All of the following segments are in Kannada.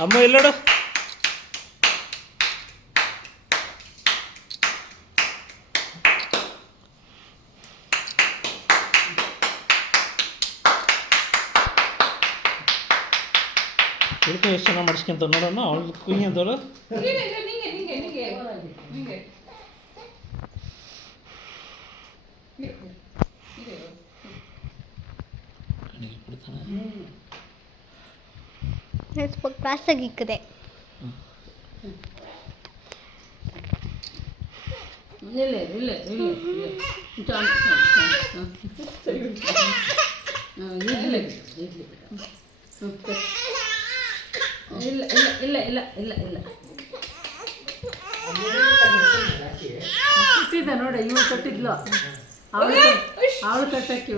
ಅಮ್ಮ ಎಲ್ಲೋಡು ಎಷ್ಟು ಚೆನ್ನಾಗಿ ಮಾಡಿಸ್ಕೊಂತ ನೋಡೋಣ ಅವಳು ಕುಯ್ಯಿ ಅಂತವಳು ಕ್ಲಾಸಾಗಿಕ್ಕದೆ ಸೀದಾ ನೋಡಿ ಇವ್ರು ಕಟ್ಟಿದ್ಲು ಅವಳು ಕಟ್ಟಕ್ಕೆ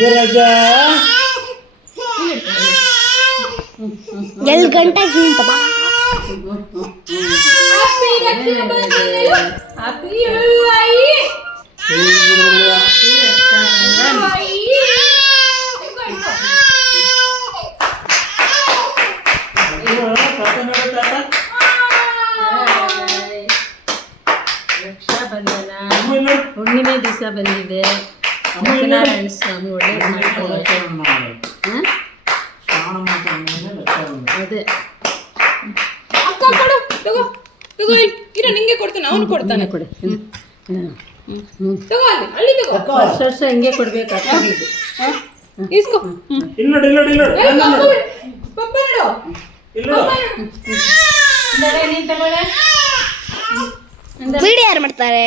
ಇವಾಗ ಎಲ್ಲಿ ಗಂಟೆಗೆ ಹುಣ್ಣಿಮೆ ದಿವಸ ಬಂದಿದೆ ಸತ್ಯನಾರಾಯಣ ಸ್ವಾಮಿ ಒಳ್ಳೇದು ಮಾಡ್ತಾರೆ ಅದೇ ನಿಂಗೆ ಕೊಡ್ತಾನೆ ಅವನು ಕೊಡ್ತಾನೆ ಕೊಡಿ ವರ್ಷ ಹಿಂಗೆ ಕೊಡ್ಬೇಕು ವಿಡಿಯೋ ಯಾರು ಮಾಡ್ತಾರೆ?